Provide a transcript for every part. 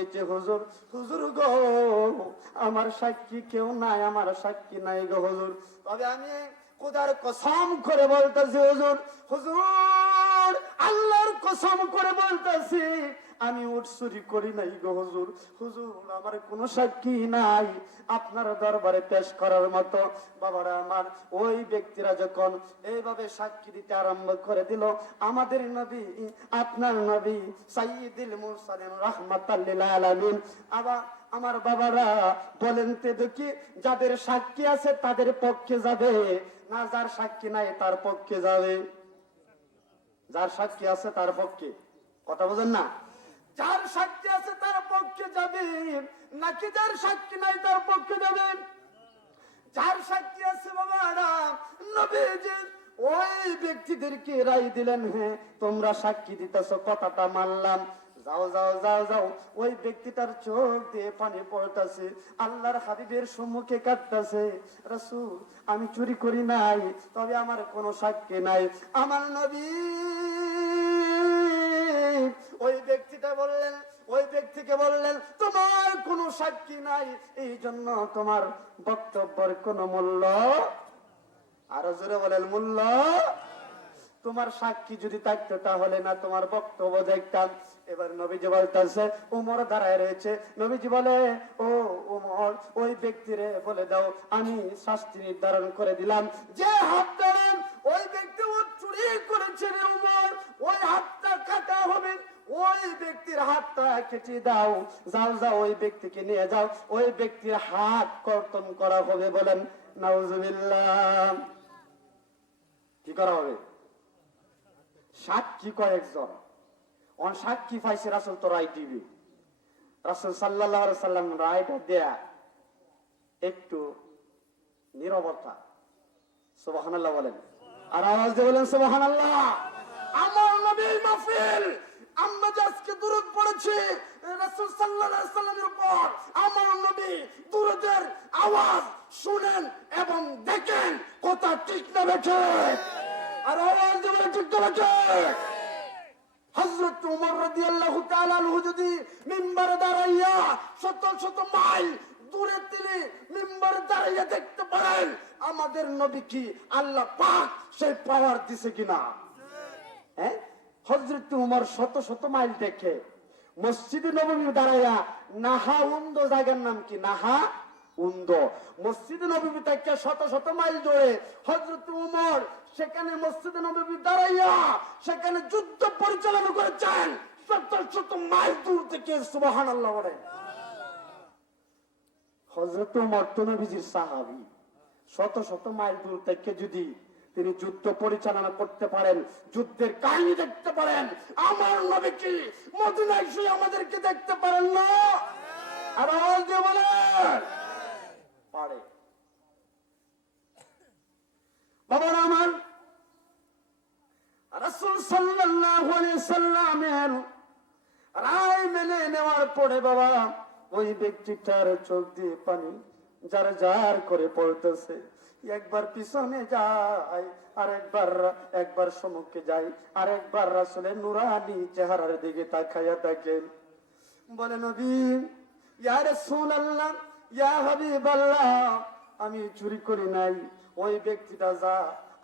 দিয়েছে, হুজুর হুজুর গো আমার সাক্ষী কেউ নাই, আমার সাক্ষী নাই গো হুজুর। তবে আমি খোদার কসম করে বলতেছি হুজুর, হুজুর আল্লাহর কসম করে বলতেছি আমি উট চুরি করি নাই গো হুজুর। হুজুর আমার কোনো সাক্ষী নাই আপনার দরবারে পেশ করার মতো। বাবারা আমার, ওই ব্যক্তিরা যখন এইভাবে সাক্ষী দিতে আরম্ভ করে দিল, আমাদের নবী আপনার নবী সাইয়্যিদুল মুরসালিন রাহমাতাল লিল আলামিন, আবার আমার বাবারা বলেন তো দেখি, যাদের সাক্ষী আছে তাদের পক্ষে যাবে না যার সাক্ষী নাই তার পক্ষে যাবে? যার সাক্ষী আছে তার পক্ষে, কথা বোঝেন না? যার সাক্ষী আছে তার পক্ষে যাবে নাকি যার সাক্ষী নাই তার পক্ষে যাবে? যার সাক্ষী আছে বাবারা, নবীজি ওই ব্যক্তিদেরকে রায় দিলেন, হ্যাঁ তোমরা সাক্ষী দিতেছ, কথাটা মানলাম, যাও যাও যাও যাও। ওই ব্যক্তিটার চোখ দিয়ে পানি পড়তেছে, আল্লাহর হাবিবের সম্মুখে কাঁদতেছে, রাসূল আমি চুরি করি নাই, তবে আমার কোনো সাক্ষী নাই। আমার নবী ওই ব্যক্তিটা বললেন, ওই ব্যক্তিকে বললেন তোমার কোনো সাক্ষী নাই, এই জন্য তোমার বক্তব্যের কোনো মূল্য, আরো জোরে বলেন মূল্য, তোমার সাক্ষী যদি থাকতো তাহলে না তোমার বক্তব্য দেখতাম। এবার নবীজি বলতেছে, ওমর দাঁড়ায় রয়েছে, নবীজি বলে ও ওমর ওই ব্যক্তিরে বলে দাও আমি শাস্তি নির্ধারণ করে দিলাম, যে হাত ধরেন ওই ব্যক্তি ও চুরি করেছে রে ওমর, ওই হাতটা কাটা হবে, ওই ব্যক্তির হাতটা কেটে দাও, যাও যাও ওই ব্যক্তিকে নিয়ে যাও, ওই ব্যক্তির হাত কর্তন করা হবে। বলেন নাউজুবিল্লাহ। কি করা হবে? সাক্ষী কয়েকজন, অন সাক্ষী পাইছে রাসূল তো রায় দিবি, রাসূল সাল্লাল্লাহু আলাইহি সাল্লাম রায়টা দেয়া একটু নীরবতা। সুবহানাল্লাহ বলেন, আর আওয়াজ দিয়ে বলেন সুবহানাল্লাহ। আমার নবীর মাহফিল, আমরা আজকে দুরূদ পড়েছি রাসূল সাল্লাল্লাহু আলাইহি সাল্লামের উপর, আমার নবী দুরূদের আওয়াজ শুনেন এবং দেখেন, কথা ঠিক না বেঠিক? আর আওয়াজ দিয়ে বলেন ঠিক না বেঠিক? হযরত ওমর রাদিয়াল্লাহু তাআলা আনহু যদি মিম্বারে দাঁড়াইয়া শত শত মাইল দূরে তিনি মিম্বারে দাঁড়াইয়া দেখতে পারেন আমাদের নবী কি আল্লাহ পাক সেই পাওয়ার দিছে কিনা। হ্যাঁ, হযরত ওমর শত শত মাইল দেখে মসজিদে নববী দাঁড়াইয়া, নাহা উন্দ জায়গার নাম কি, নাহা উন্দ, মসজিদে নববী থেকে শত শত মাইল দূরে হযরত ওমর সেখানে মসজিদে নববী দাঁড়াইয়া সেখানে যুদ্ধ পরিচালনা করেছেন শত শত মাইল দূর থেকে। সুবহানাল্লাহ বলেন। হযরত ওমর তো নবীজির সাহাবী, শত শত মাইল দূর থেকে যদি তিনি যুদ্ধ পরিচালনা করতে পারেন, যুদ্ধের কাহিনী দেখতে পারেন, আমার নবী কি মদিনায় শুয়ে আমাদেরকে দেখতে পারেন না? আর আওয়াজ দিয়ে বলেন পারে। বাবার আমার, রাসূল সাল্লাল্লাহু আলাইহি সাল্লামের রায় মেনে নেওয়ার পরে বাবা ওই ব্যক্তিটার চোখ দিয়ে পানি যার যার করে পড়তেছে, একবার পিছনে যায় আর একবার সম্মুখে যায়, আর একবার রাসূলের নুরানি চেহারার দিকে তাকায়া দেখেন, বলে নবী ইয়া রাসূলুল্লাহ ইয়া হাবিবাল্লাহ আমি চুরি করি নাই। ওই ব্যক্তিটা যা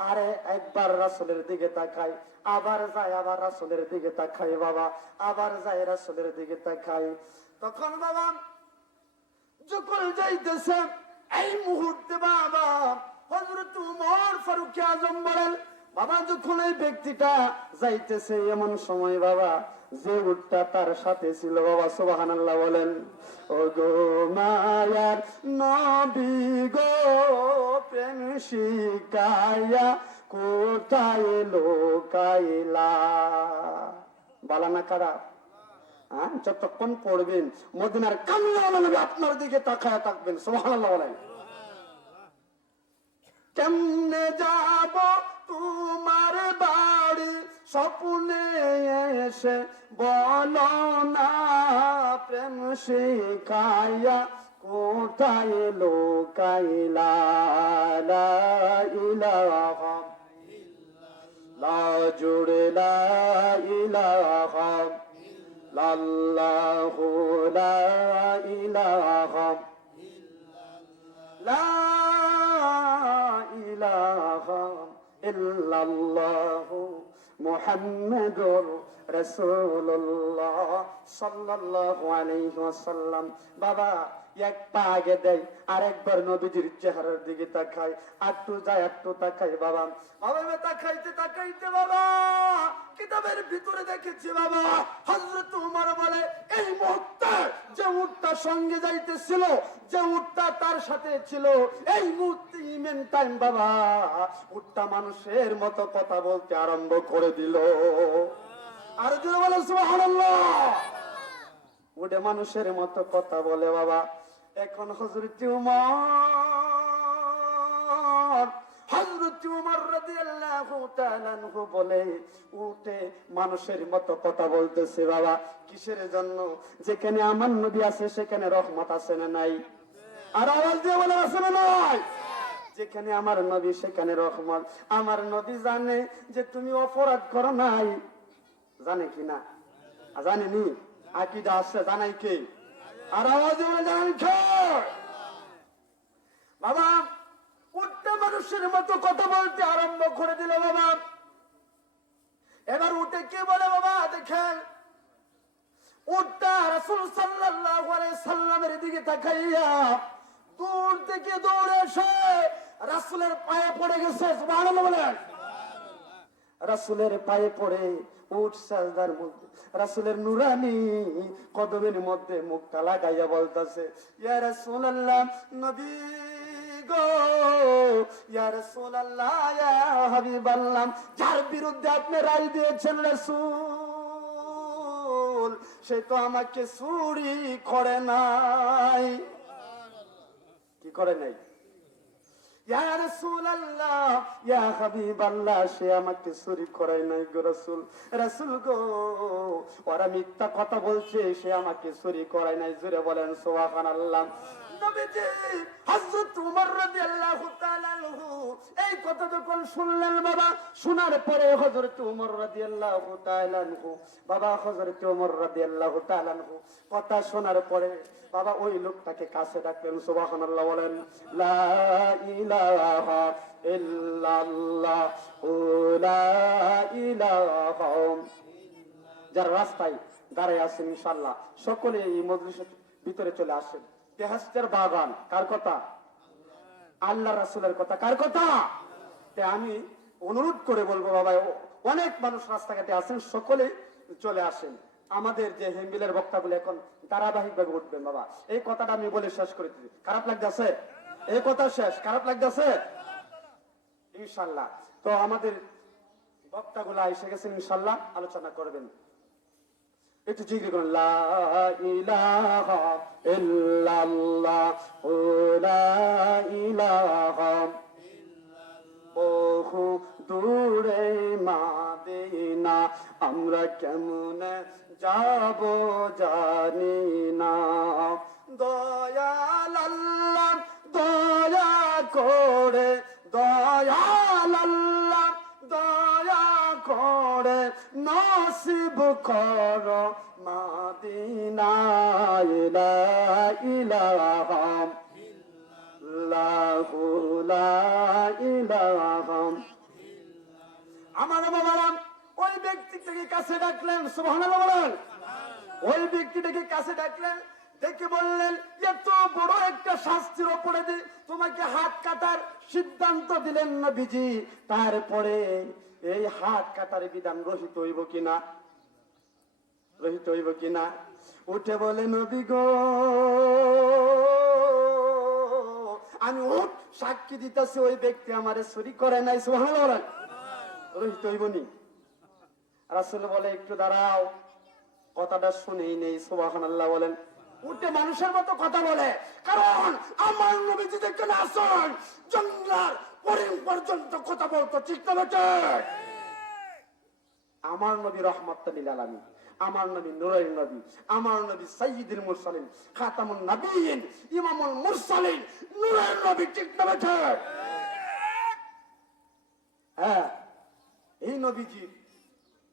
আরে একবার রাসূলের দিকে তাকায়, আবার যায় আবার রাসূলের দিকে তাকায়, বাবা আবার যায় রাসূলের দিকে তাকায়। তখন বাবা যখন যাইতেছে এই মুহূর্তে বাবা হযরত ওমর ফারুক আযম বলেন, বাবা যখন এই ব্যক্তিটা যাইতেছে এমন সময় বাবা যে উটটা তার সাথে ছিল, বাবা সুবহানাল্লাহ বলেন, ও গো মায়ার নবী গো প্রেম শিখায়া কোথায় লোকাইলা। বালানা খারাপ, যতক্ষণ পড়বেন মদিনার কামলিওয়ালা নবী আপনার দিকে তাকায়া থাকবেন। সুবহানাল্লাহ বলেন। কেমনে যাব তোমার বাড়ি স্বপ্নে এসে বলো না, প্রেম শিখায়া কোথায় লোকাইলা। লা ইলাহা ইল্লাল্লাহ জুড়ে লা ইলাহা লাল্লাহু লা ইলাহা লা ইলাহা ইল্লাল্লাহু মুহাম্মাদুর রাসূলুল্লাহ সাল্লাল্লাহু আলাইহি ওয়াসাল্লাম। বাবা এক পা আগে দেয়, আরেকবার নবীজির চেহারার দিকে তাকায়, একটু যায় একটু তাকায়। বাবা বাবা তাকাইতে তাকাইতে বাবা কিতাবের ভিতরে দেখেছি বাবা হযরত ওমর বলে এই মুহূর্তে যে উটটা সঙ্গে যাইতেছিল, যে উটটা তার সাথে ছিল, এই মুহূর্তে ইমেন টাইম বাবা উটটা মানুষের মতো কথা বলতে আরম্ভ করে দিল। আর জোরে বলে সুবহানাল্লাহ। উটে মানুষের মতো কথা বলে বাবা। এখন হযরত ওমর রাদিয়াল্লাহু তাআলা আনহু বলে উটে মানুষের মতো কথা বলতেছে বাবা কিসের জন্য? যেখানে আমার নবী আছে সেখানে রহমত আছে না নাই? আর আওয়াজ দিয়ে বলে আছে না নাই? যেখানে আমার নবী সেখানে রহমত। আমার নবী জানে যে তুমি অপরাধ করো নাই, জানে কিনা? জানেনি? আকীদা আছে, জানাই কে? আর আওয়াজ দিয়ে বলে জানেন কে? বাবা উটটা মানুষের মতো কথা বলতে আরম্ভ করে দিল বাবা। এবার উঠে কে বলে বাবা দেখেন উটটা রাসূল সাল্লাল্লাহু আলাইহি সাল্লামের দিকে তাকাইয়া দূর থেকে দৌড়ে এসে রাসূলের পায়ে পড়ে গেছে। সুবহানাল্লাহ বলেন। রাসূলের পায়ে পড়ে উট সাজদার মধ্যে রাসূলের নুরানি কদমের মধ্যে মুখটা লাগাইয়া বলতেছে ইয়া রাসূলুল্লাহ নবী গো, ইয়া রাসূলুল্লাহ ইয়া হাবিবাল্লাহ, যার বিরুদ্ধে আপনি রায় দিয়েছেন রাসূল সে তো আমাকে চুরি করে নাই। কি করে নাই? ইয়া রাসূলুল্লাহ ইয়া হাবিবাল্লাহ, সে আমাকে চুরি করে নাই গো রাসূল। রাসূল গো ওরা মিথ্যা কথা বলছে, সে আমাকে চুরি করে নাই। জোরে বলেন সুবহানাল্লাহ। নবীজি হযরত ওমর রাদিয়াল্লাহু তাআলা আনহু এই কথা যখন শুনলেন বাবা, শোনার পরে হযরত ওমর রাদিয়াল্লাহু তাআলা আনহু বাবা হযরত ওমর রাদিয়াল্লাহু তাআলা আনহু কথা শোনার পরে বাবা ওই লোকটাকে কাছে ডাকলেন। সুবহানাল্লাহ বলেন। লা ইলাহা ইল্লাল্লাহ লা ইলাহা। যারা রাস্তায় দাঁড়ায় আছেন ইনশাআল্লাহ সকলে এই মজলিসের ভিতরে চলে আসেন। বেহেশতের বাগান কার কথা? আল্লাহ রাসূলের কথা। কার কথা? আমি অনুরোধ করে বলবো বাবা অনেক মানুষ রাস্তাঘাটে আছেন, সকলে চলে আসেন। আমাদের যে হেমবিলের বক্তাগুলো এখন ধারাবাহিক ভাবে উঠবেন বাবা। এই কথাটা আমি বলে শেষ করে দিই। খারাপ লাগতেছে? এই কথা শেষ। খারাপ লাগতেছে? ইনশাআল্লাহ তো আমাদের বক্তাগুলো এসে গেছেন, ইনশাআল্লাহ আলোচনা করবেন। একটু জিকির করুন লা ইলাহা ইল্লাল্লাহ লা ইলাহা। বহু দূরে মাদিনা আমরা কেমন যাব জানি না। দয়াল আল্লাহ দয়া করে, দয়াল আল্লাহ দয়া করে নসিব কর মাদিনা। লা ইলাহা ইল্লাল্লাহু লা ইলাহা। আমার বাবারা ওই ব্যক্তিটাকে কাছে ডাকলেন। সুবহানাল্লাহ বলেন। ওই ব্যক্তিটাকে কাছে ডাকলেন, দেখে বললেন এত বড় একটা শাস্তির উপরে তোমাকে হাত কাটার সিদ্ধান্ত দিলেন নবীজি, তারপরে এই হাত কাটার বিধান রহিত হইব কিনা? রহিত হইব কিনা? উঠে বলে নবী গো আমি উঠ সাক্ষী দিতেছি ওই ব্যক্তি আমারে চুরি করে নাই। সুবহানাল্লাহ বলেন। রহিত হইব নি? রাসূল বলে একটু দাঁড়াও, কথাটা শুনেই নেই। সুবহানাল্লাহ বলেন। উঠে মানুষের মতো কথা বলে, কারণ আমার নবীজি যেখানে আসেন জঙ্গলার পরিম পর্যন্ত কথা বলতো। ঠিক না বেটে? আমার নবী রহমাতুল লিল আলামিন, আমার নবী নূরের নবী, আমার নবী সাইয়্যিদুল মুরসালিন, খাতামুন নবিয়্যিন, ইমামুল মুরসালিন, নূরের নবী। ঠিক না বেটে? হ্যাঁ, এই নবীজি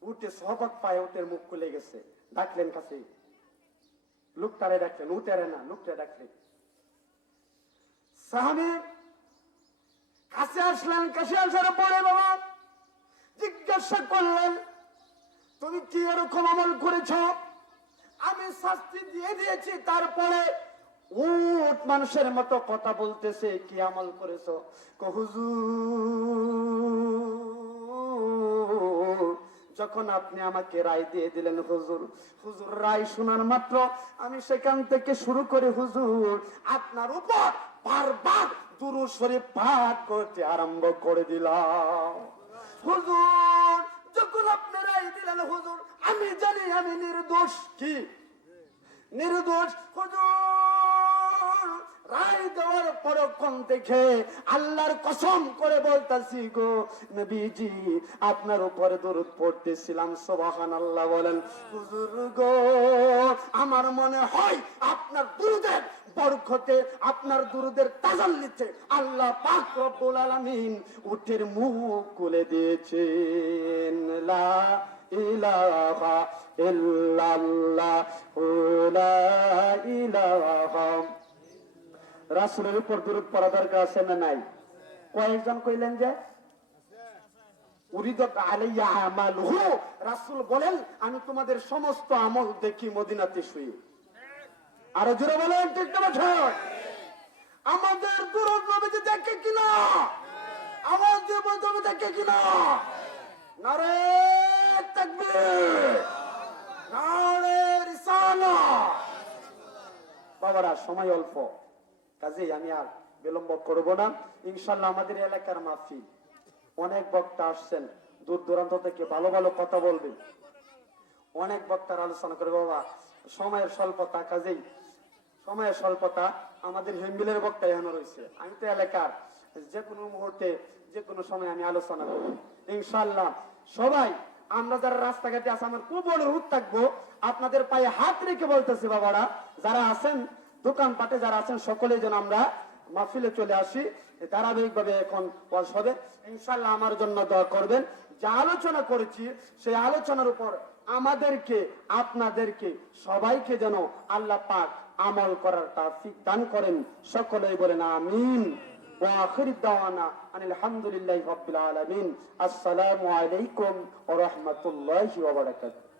উঠে সহবত পায়ে উঠে মুখ খুলে গেছে। ডাকলেন কাছে, লোকটারে ডাকলেন, উটারে না, লোকটা ডাকলেন। সাহাবী কাছে আসলেন, কাছে আসার পরে বাবা জিজ্ঞাসা করলেন, তুমি কি এরকম আমল করেছ? আমি শাস্তি দিয়ে দিয়েছি, তারপরে উট মানুষের মতো কথা বলতেছে, কি আমল করেছ? হুজুর, যখন আপনি আমাকে রায় দিয়ে দিলেন হুজুর, হুজুর রায় শোনার মাত্র আমি সেখান থেকে শুরু করে হুজুর আপনার উপর বারবার দুরূদ শরীফ পাঠ করতে আরম্ভ করে দিলাম। হুজুর যখন আপনি রায় দিলেন হুজুর, আমি জানি আমি নির্দোষ, কি নির্দোষ। হুজুর রায় দেওয়ার পরক্ষণ থেকে আল্লাহর কসম করে বলতাছি গো নবীজি, আপনার উপরে দরুদ পড়তেছিলাম, সুবহানাল্লাহ বলেন। হুজুর গো, আমার মনে হয় আপনার দুরুদের বরকতে, আপনার দুরুদের তাজাল্লিতে আল্লাহ পাক রব্বুল আলামিন উটের মুখ খুলে দিয়েছেন। লা ইলাহা ইল্লাল্লাহ লা ইলাহা। রাসূলের উপর দরুদ পড়া দরকার আছে না নাই? কয়েকজন কইলেন যে উরিদাত আলাইয়া আমালুহু, রাসূল বলেন আমি তোমাদের সমস্ত আমল দেখি মদিনাতে শুয়ে। আরো জোরে বলেন ঠিক না ঠিক? আমাদের দুরূদ নবীজি দেখে কিনা? আওয়াজ দিয়ে বলতে হবে দেখে কিনা? নারে তাকবীর, নারে রিসালাত। বাবারা সময় অল্প, কাজেই আমি আর বিলম্ব করব না। ইনশাআল্লাহ আমাদের এলাকার মাহফিল, অনেক বক্তা আসছেন দূর দূরান্ত থেকে, ভালো ভালো কথা বলবেন, অনেক বক্তার আলোচনা করবে। বাবা সময়ের স্বল্পতা, কাজেই সময়ের স্বল্পতা, আমাদের হেমবিলের বক্তা এখানে রয়েছে, আমি তো এলাকার, যে কোনো মুহূর্তে যে কোনো সময় আমি আলোচনা করব ইনশাআল্লাহ। সবাই আমরা যারা রাস্তাঘাটে আছে, আমার খুব অনুরোধ থাকবো, আপনাদের পায়ে হাত রেখে বলতেছি বাবারা, যারা আছেন দোকানপাটে যারা আছেন সকলে যেন আমরা মাহফিলে চলে আসি। ধারাবাহিক ভাবে এখন ওয়াজ হবে ইনশাআল্লাহ। আমার জন্য দোয়া করবেন। যা আলোচনা করেছি সেই আলোচনার উপর আমাদেরকে, আপনাদেরকে, সবাইকে যেন আল্লাহ পাক আমল করার তৌফিক দান করেন। সকলেই বলেন আমিন। ওয়া আখির দাওয়ানা আনিল হামদুলিল্লাহি রাব্বিল আলামিন। আসসালামু আলাইকুম ওয়া রাহমাতুল্লাহি ওয়া বারাকাতুহু।